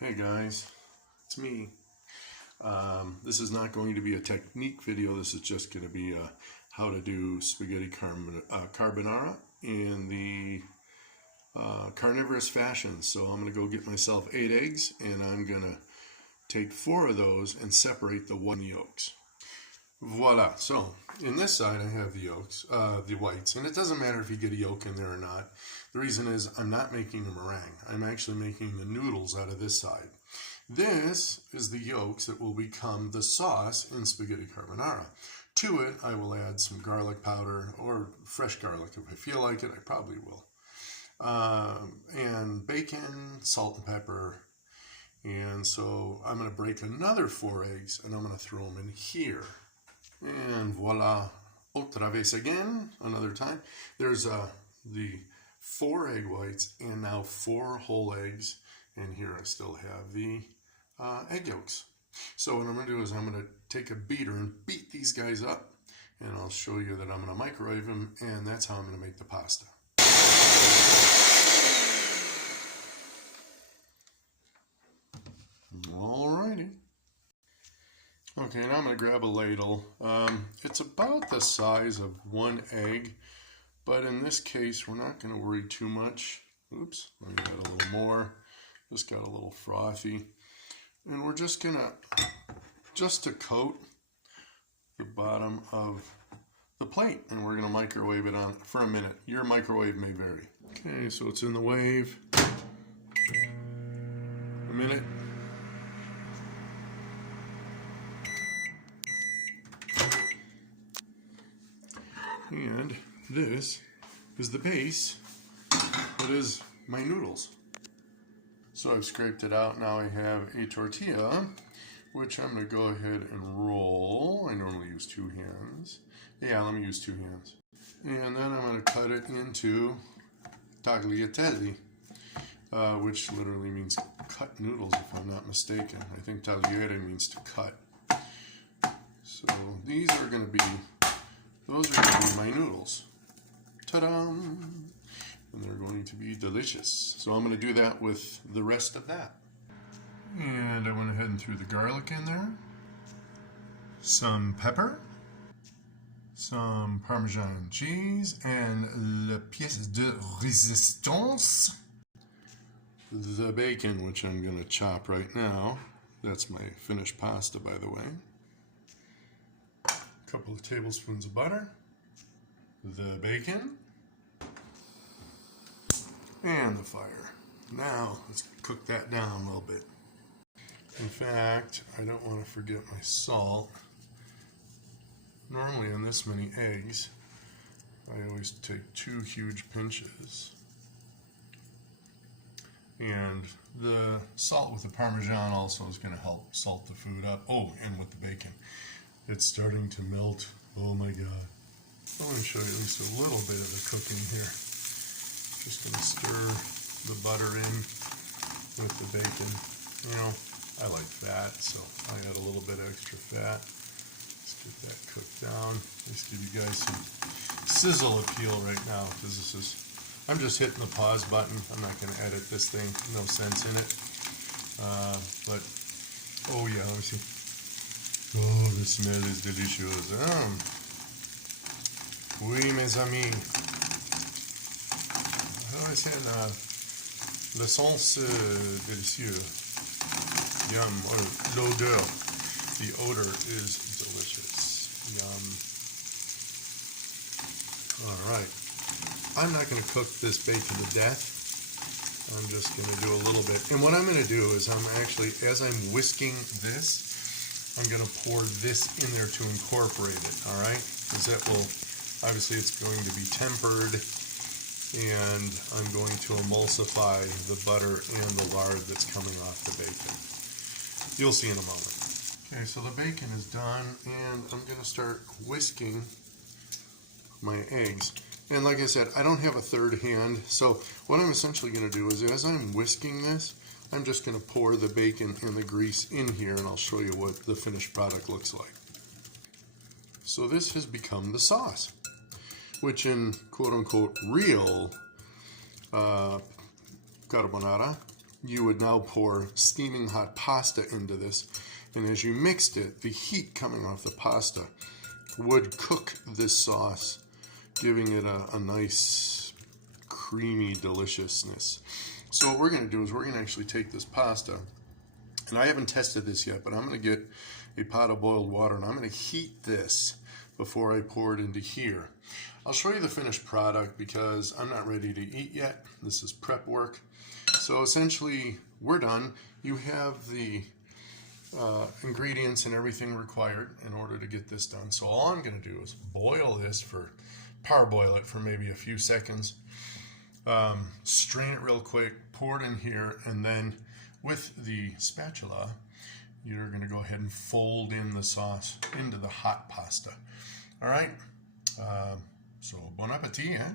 Hey guys, it's me. This is not going to be a technique video. This is just going to be how to do spaghetti carbonara in the carnivorous fashion. So I'm going to go get myself 8 eggs and I'm going to take 4 of those and separate the white and the yolks. Voila. So in this side I have the yolks, the whites, and it doesn't matter if you get a yolk in there or not. The reason is I'm not making a meringue. I'm actually making the noodles out of this side. This is the yolks that will become the sauce in spaghetti carbonara. To it I will add some garlic powder or fresh garlic. If I feel like it, I probably will. And bacon, salt and pepper. And so I'm going to break another 4 eggs and I'm going to throw them in here. And voila, otra vez again, another time. There's the 4 egg whites and now 4 whole eggs. And here I still have the egg yolks. So what I'm going to do is I'm going to take a beater and beat these guys up. And I'll show you that I'm going to microwave them. And that's how I'm going to make the pasta. Alrighty. Okay, now I'm going to grab a ladle. It's about the size of 1 egg, but in this case, we're not going to worry too much. Oops, let me add a little more. Just got a little frothy. And we're just going to coat the bottom of the plate, and we're going to microwave it on for a minute. Your microwave may vary. Okay, so it's in the wave. A minute. And this is the base that is my noodles. So I've scraped it out. Now I have a tortilla, which I'm going to go ahead and roll. I normally use 2 hands. Yeah, let me use 2 hands. And then I'm going to cut it into tagliatelle, which literally means cut noodles if I'm not mistaken. I think tagliare means to cut. So these are going to be those are going to be my noodles. Ta-da! And they're going to be delicious. So I'm going to do that with the rest of that. And I went ahead and threw the garlic in there. Some pepper. Some Parmesan cheese. And la pièce de résistance. The bacon, which I'm going to chop right now. That's my finished pasta, by the way. Couple of tablespoons of butter, the bacon, and the fire. Now let's cook that down a little bit. In fact, I don't want to forget my salt. Normally on this many eggs, I always take 2 huge pinches. And the salt with the Parmesan also is going to help salt the food up. Oh, and with the bacon. It's starting to melt. Oh my God. I want to show you at least a little bit of the cooking here. Just going to stir the butter in with the bacon. You know, I like fat, so I add a little bit extra fat. Let's get that cooked down. Let's give you guys some sizzle appeal right now, because I'm just hitting the pause button. I'm not going to edit this thing. No sense in it. But, oh yeah, let me see. Oh, the smell is delicious. Oui, mes amis. How do I say le sens délicieux? Yum. Or l'odeur. The odor is delicious. Yum. Alright. I'm not going to cook this bacon to death. I'm just going to do a little bit. And what I'm going to do is as I'm whisking this, I'm going to pour this in there to incorporate it, all right? Because that will, obviously it's going to be tempered, and I'm going to emulsify the butter and the lard that's coming off the bacon. You'll see in a moment. Okay, so the bacon is done, and I'm going to start whisking my eggs. And like I said, I don't have a third hand, so what I'm essentially going to do is as I'm whisking this, I'm just going to pour the bacon and the grease in here, and I'll show you what the finished product looks like. So this has become the sauce, which in quote-unquote real carbonara you would now pour steaming hot pasta into this. And as you mixed it, the heat coming off the pasta would cook this sauce, giving it a nice creamy deliciousness. So what we're going to do is we're going to actually take this pasta, and I haven't tested this yet, but I'm going to get a pot of boiled water and I'm going to heat this before I pour it into here. I'll show you the finished product because I'm not ready to eat yet. This is prep work. So essentially we're done. You have the ingredients and everything required in order to get this done. So all I'm going to do is boil this parboil it for maybe a few seconds, strain it real quick, pour it in here, and then with the spatula you're going to go ahead and fold in the sauce into the hot pasta. All right, so bon appetit, eh?